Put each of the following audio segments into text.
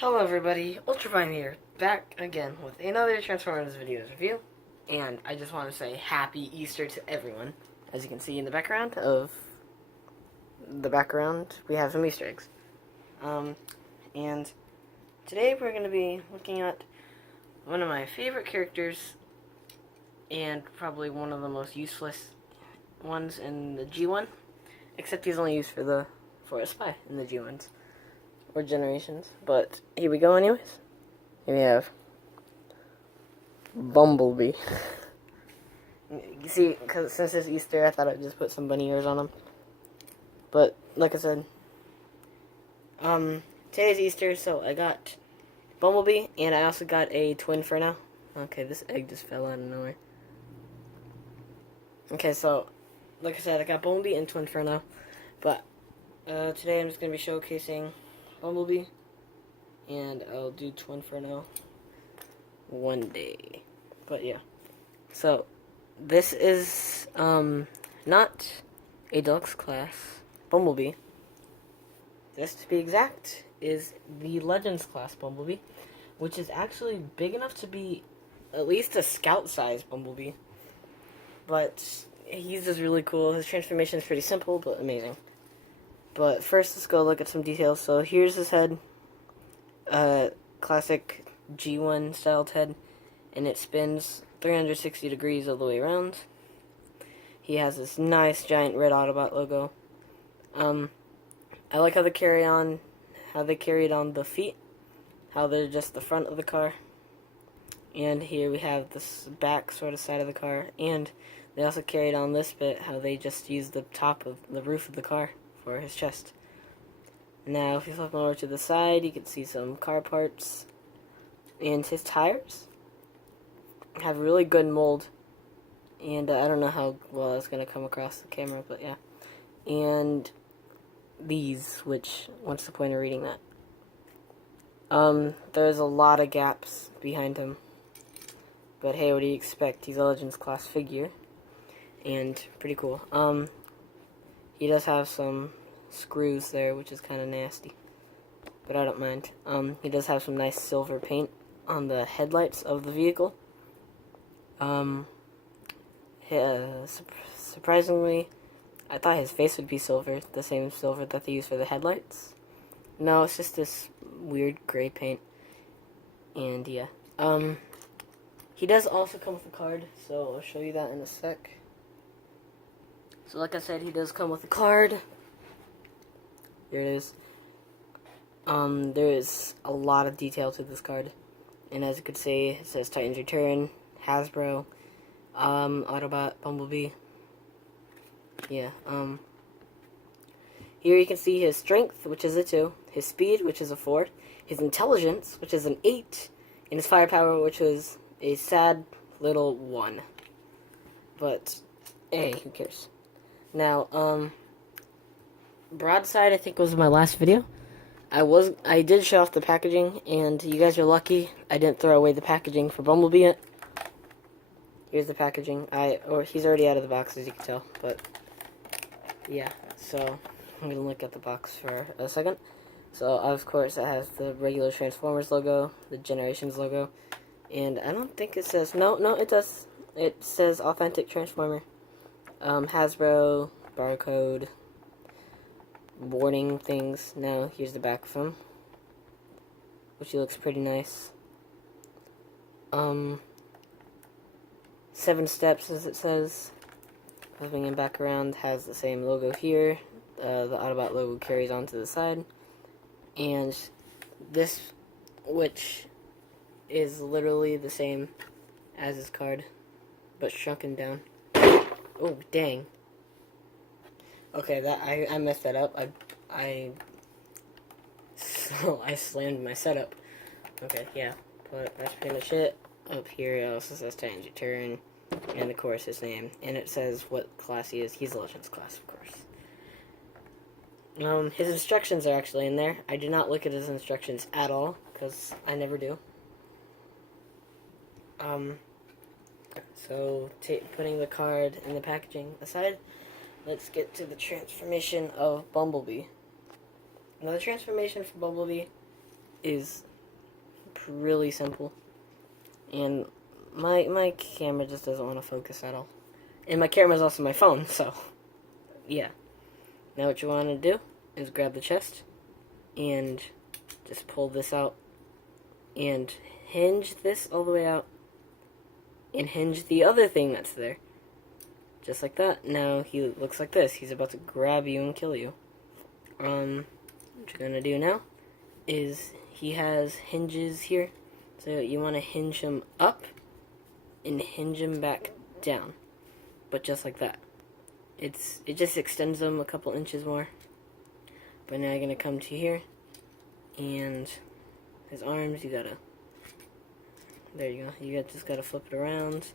Hello everybody, Ultravine here, back again with another Transformers Videos review, and I just want to say Happy Easter to everyone. As you can see in the background, we have some Easter eggs. And today we're going to be looking at one of my favorite characters, and probably one of the most useless ones in the G1, except he's only used for a spy in the G1s. Or generations, but here we go anyways. Here we have Bumblebee. You see, because since it's Easter, I thought I'd just put some bunny ears on him. But, like I said, today's Easter, so I got Bumblebee, and I also got a Twinferno. Okay, this egg just fell out of nowhere. Okay, so, like I said, I got Bumblebee and Twinferno, but today I'm just going to be showcasing Bumblebee, and I'll do Twinferno one day. But yeah, so this is not a deluxe class Bumblebee. This, to be exact, is the Legends class Bumblebee, which is actually big enough to be at least a scout size Bumblebee. But he's just really cool. His transformation is pretty simple but amazing. But first, let's go look at some details. So here's his head, classic G1 styled head, and it spins 360 degrees all the way around. He has this nice giant red Autobot logo. I like how they carried on the feet, how they're just the front of the car. And here we have this back sort of side of the car, and they also carried on this bit, how they just used the top of the roof of the car for his chest. Now, if you flip him over to the side, you can see some car parts. And his tires have really good mold. And I don't know how well it's going to come across the camera, but yeah. And these, which, what's the point of reading that? There's a lot of gaps behind him. But hey, what do you expect? He's a Legends class figure. And pretty cool. He does have some screws there, which is kind of nasty, but I don't mind. He does have some nice silver paint on the headlights of the vehicle. Surprisingly, I thought his face would be silver, the same silver that they use for the headlights. No, it's just this weird gray paint. And yeah, he does also come with a card, so I'll show you that in a sec. So like I said, he does come with a card. Here it is. There is a lot of detail to this card. And as you could see, it says Titans Return, Hasbro, Autobot, Bumblebee. Yeah, here you can see his strength, which is a 2, his speed, which is a 4, his intelligence, which is an 8, and his firepower, which was a sad little 1. But, hey, who cares? Now, Broadside, I think, was my last video. I did show off the packaging, and you guys are lucky I didn't throw away the packaging for Bumblebee yet. Here's the packaging. He's already out of the box, as you can tell, but yeah, so I'm gonna look at the box for a second. So, of course, it has the regular Transformers logo, the Generations logo, and I don't think it says, no, it does. It says Authentic Transformer. Hasbro, barcode, warning things. Now, here's the back of him, which looks pretty nice. 7 steps, as it says. Flipping him back around, has the same logo here. The Autobot logo carries on to the side. And this, which is literally the same as his card, but shrunken down. Oh, dang. Okay, I messed that up. I slammed my setup. Okay, yeah. But that's pretty much it. Up here it also says Titans Return, and of course his name. And it says what class he is. He's a Legends class, of course. His instructions are actually in there. I do not look at his instructions at all, because I never do. So, putting the card and the packaging aside, let's get to the transformation of Bumblebee. Now, the transformation for Bumblebee is really simple. And my camera just doesn't want to focus at all. And my camera is also my phone, so yeah. Now what you want to do is grab the chest and just pull this out and hinge this all the way out and hinge the other thing that's there. Just like that. Now he looks like this. He's about to grab you and kill you. What you're gonna do now is he has hinges here. So you want to hinge him up and hinge him back down. But just like that. It just extends them a couple inches more. But now you're gonna come to here and his arms, you gotta, there you go. You just gotta flip it around,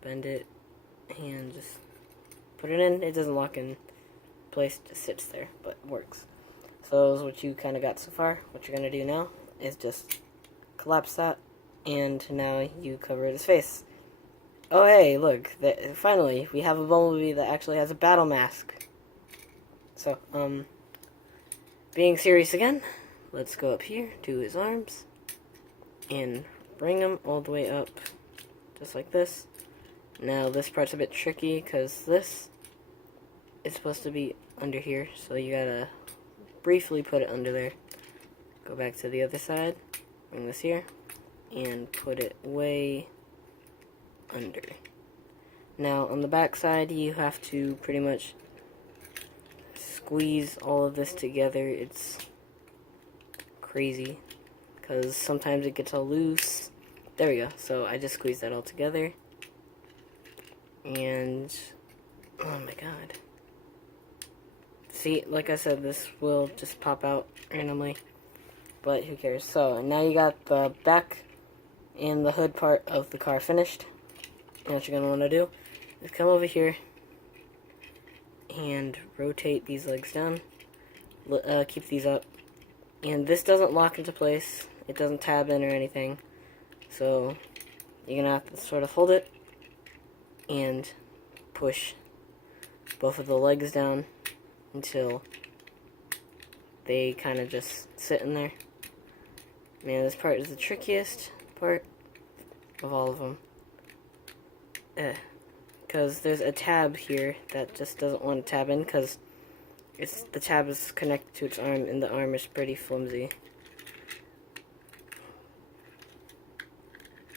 bend it, and just put it in. It doesn't lock in place, it just sits there, but works. So that's what you kind of got so far. What you're gonna do now is just collapse that, and now you cover his face. Oh hey, look, finally, we have a Bumblebee that actually has a battle mask. So, being serious again, let's go up here to his arms, and bring him all the way up, just like this. Now this part's a bit tricky, because this is supposed to be under here, so you gotta briefly put it under there. Go back to the other side, bring this here, and put it way under. Now on the back side you have to pretty much squeeze all of this together. It's crazy because sometimes it gets all loose. There we go. So I just squeezed that all together, and oh my god, see, like I said, this will just pop out randomly, but who cares. So now you got the back and the hood part of the car finished. And what you're going to want to do is come over here and rotate these legs down. Keep these up. And this doesn't lock into place. It doesn't tab in or anything. So you're going to have to sort of hold it and push both of the legs down until they kind of just sit in there. Man, this part is the trickiest part of all of them. Because there's a tab here that just doesn't want to tab in because the tab is connected to its arm, and the arm is pretty flimsy.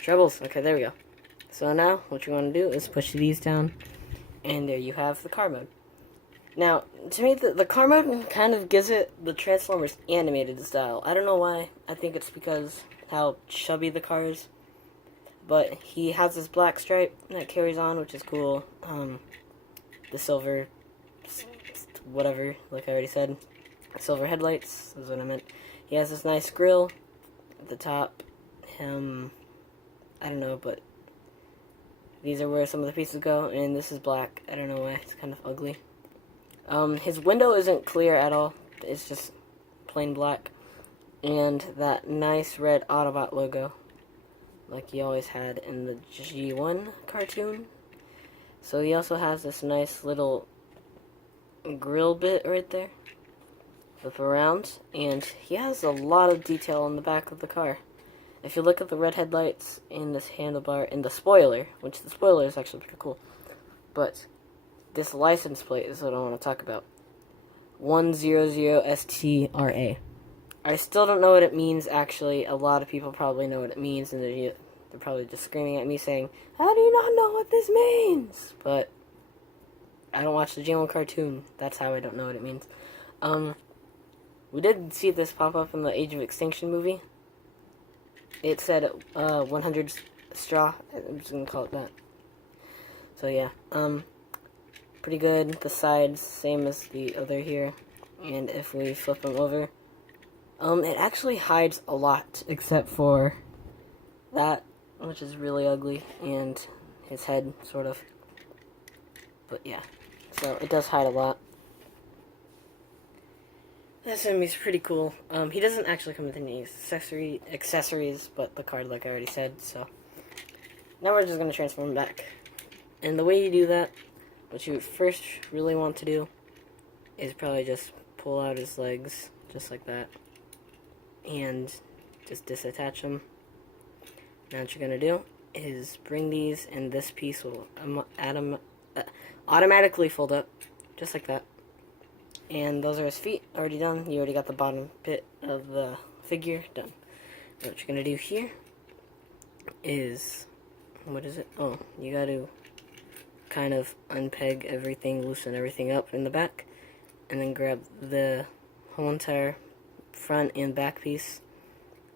Troubles. Okay, there we go. So now what you want to do is push these down, and there you have the car mode. Now, to me, the car mode kind of gives it the Transformers animated style. I don't know why. I think it's because how chubby the car is. But he has this black stripe that carries on, which is cool. The silver, whatever, like I already said. Silver headlights, is what I meant. He has this nice grill at the top. I don't know, but these are where some of the pieces go, and this is black. I don't know why, it's kind of ugly. His window isn't clear at all. It's just plain black. And that nice red Autobot logo, like he always had in the G1 cartoon. So he also has this nice little grill bit right there. Flip around, and he has a lot of detail on the back of the car. If you look at the red headlights in this handlebar, in the spoiler, which the spoiler is actually pretty cool, but this license plate is what I want to talk about. 100STRA. I still don't know what it means, actually. A lot of people probably know what it means, and they're probably just screaming at me saying, "How do you not know what this means?" But I don't watch the G1 cartoon. That's how I don't know what it means. We did see this pop up in the Age of Extinction movie. It said 100 straw. I'm just gonna call it that. So yeah, pretty good. The sides, same as the other here. And if we flip them over, it actually hides a lot, except for that, which is really ugly, and his head, sort of. But yeah, so it does hide a lot. This enemy's pretty cool. He doesn't actually come with any accessories, but the card, like I already said, so. Now we're just going to transform him back. And the way you do that, what you first really want to do, is probably just pull out his legs, just like that. and just disattach them. Now what you're going to do is bring these, and this piece will automatically fold up, just like that. And those are his feet, already done. You already got the bottom bit of the figure done. Now what you're going to do here is, what is it? Oh, you got to kind of unpeg everything, loosen everything up in the back, and then grab the whole entire front and back piece.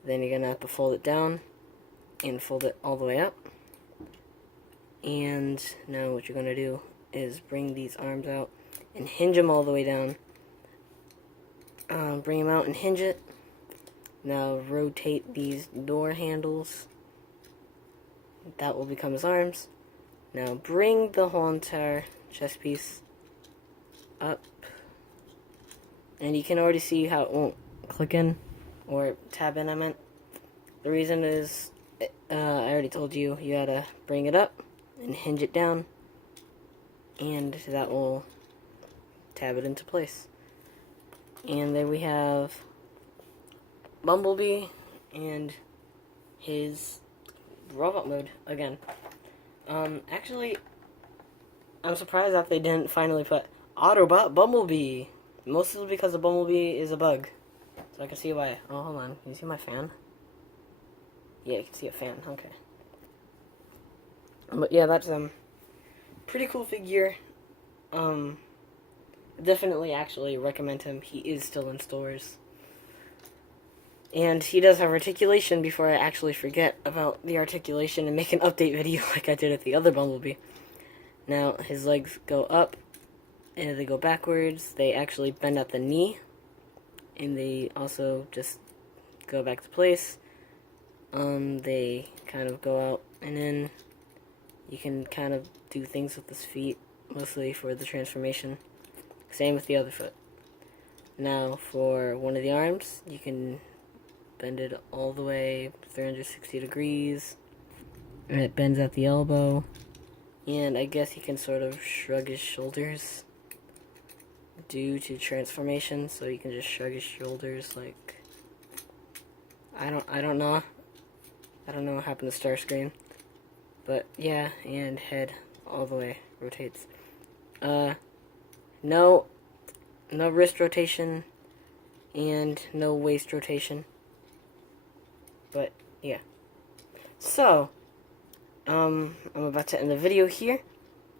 Then you're going to have to fold it down and fold it all the way up. And now what you're going to do is bring these arms out and hinge them all the way down. Bring them out and hinge it. Now rotate these door handles. That will become his arms. Now bring the whole entire chest piece up. And you can already see how it won't click in, or tab in, I meant. The reason is, I already told you, you gotta bring it up and hinge it down, and that will tab it into place. And there we have Bumblebee and his robot mode again. Actually, I'm surprised that they didn't finally put Autobot Bumblebee. Mostly because the Bumblebee is a bug. So I can see why. Oh, hold on. Can you see my fan? Yeah, you can see a fan. Okay. But yeah, that's pretty cool figure. Definitely actually recommend him. He is still in stores. And he does have articulation, before I actually forget about the articulation and make an update video like I did at the other Bumblebee. Now, his legs go up, and they go backwards. They actually bend at the knee, and they also just go back to place. They kind of go out and in. You can kind of do things with his feet, mostly for the transformation. Same with the other foot. Now, for one of the arms, you can bend it all the way 360 degrees. And it bends at the elbow. And I guess he can sort of shrug his shoulders due to transformation, so you can just shrug his shoulders like, I don't know what happened to Starscream. But yeah, and head all the way rotates. No wrist rotation and no waist rotation. But yeah. So, I'm about to end the video here,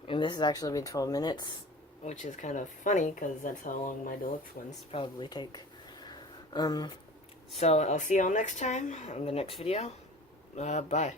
and this has actually been 12 minutes, which is kind of funny because that's how long my deluxe ones probably take. So I'll see y'all next time on the next video. Bye.